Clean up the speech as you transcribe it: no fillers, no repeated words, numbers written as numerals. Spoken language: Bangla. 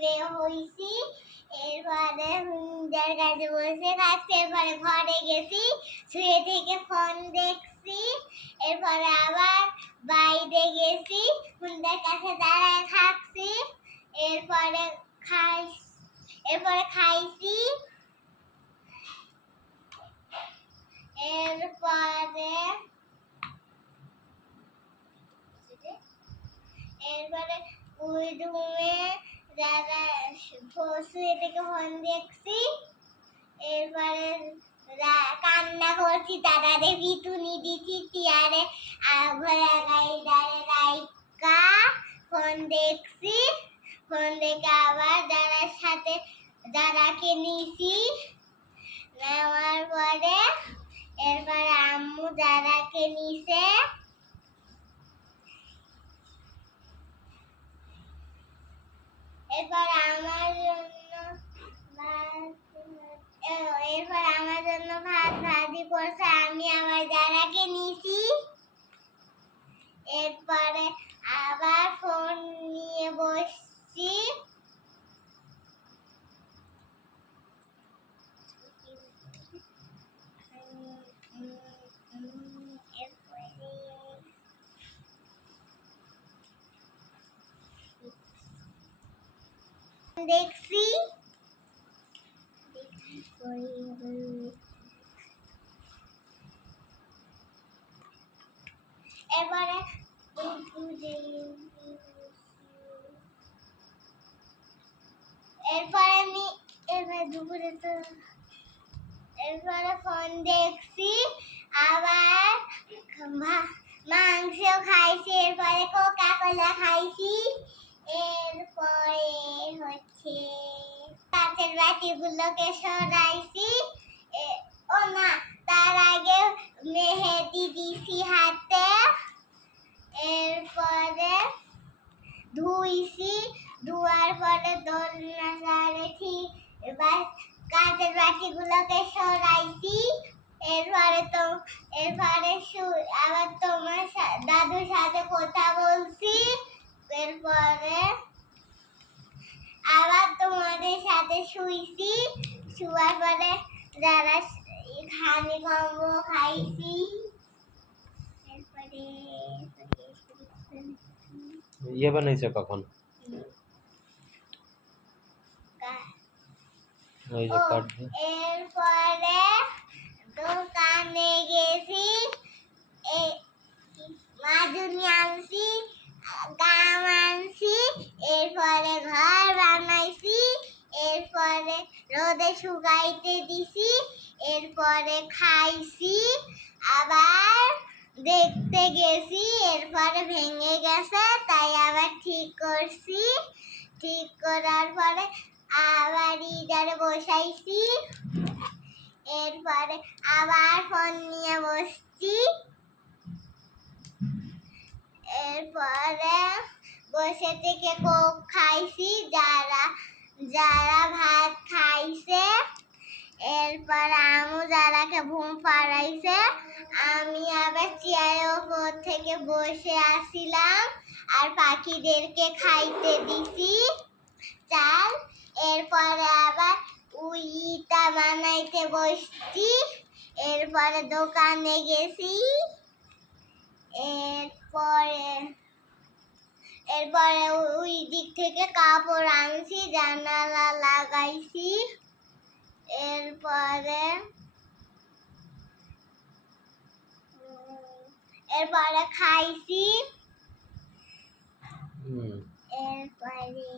বের হইছি। এরপরে হুন্ডার কাছে বসে থাকছি। এরপরে ঘরে গেছি, শুয়ে থেকে ফোন দেখছি। এরপরে আবার বাইরে গেছি, হুন্ডার কাছে দাঁড়ায় থাকছি। এরপরে খাইছি। এরপরে ওই রুমে যারা শুয়ে থেকে ফোন দেখছি। এরপরে কান্না করছি, তারারে পিটুনি দিচ্ছি চেয়ারে ঘোড়া গাড়ি রাইকা ফোন দেখছি। ফোন দেখে আবার যারাকে নিছি, নেওয়ার পরে এরপরে আম্মু যারাকে নিছে। এরপর আমার জন্য ভাত ভাজি করছে, আমি আবার যারাকে নিছি। এরপরে আবার ফোন নিয়ে বসছি। দেখছি। এরপরে এরপরে ফোন দেখছি, আবার মাংস খাইছি। এরপরে কোকা কোলা খাইছি। এরপরে হচ্ছে কাঁচের বাটিগুলোকে সরাইছি। ও না, তার আগে মেহেদি দিছি হাতে। এরপরে ধুইছি, ধোয়ার পরে দোলনা ঝাড়েছি। এবার কাঁচের বাটিগুলোকে সরাইছি। এরপরে আবার তোমার দাদুর সাথে কথা বলছি। এরপরে আবার তোমাদের সাথে শুইছি। শুয়ার পরে যারা খানি কম্ব খাইছি। এরপরে বানাইছো কখন? এরপরে দোকানে গেছি, মাজুনি আনছি, গাম আনছি। এরপরে ঘর বানাইছি। এরপরে রোদে শুকাইতে দিছি। এরপরে খাইছি, আবার দেখতে গেছি। এরপরে ভেঙে গেছে, তাই আবার ঠিক করছি। ঠিক করার পরে আবার ইদারে বসাইছি। এরপরে আবার ফোন নিয়ে বসছি। এরপরে বসে থেকে কোক খাইছি, যারা ভাত খাইছে। এরপর আমু যারাকে ঘুম পাড়াইছে। আমি আবার চেয়ারের উপর থেকে বসে আসিলাম, আর পাখিদেরকে খাইতে দিছি চাল। এরপরে আবার ইটা বানাইতে বসছি। এরপরে দোকানে গেছি। এরপরে ওই দিক থেকে কাপড় আনছি, জানালা লাগাইছি। এরপরে খাইছি। এরপরে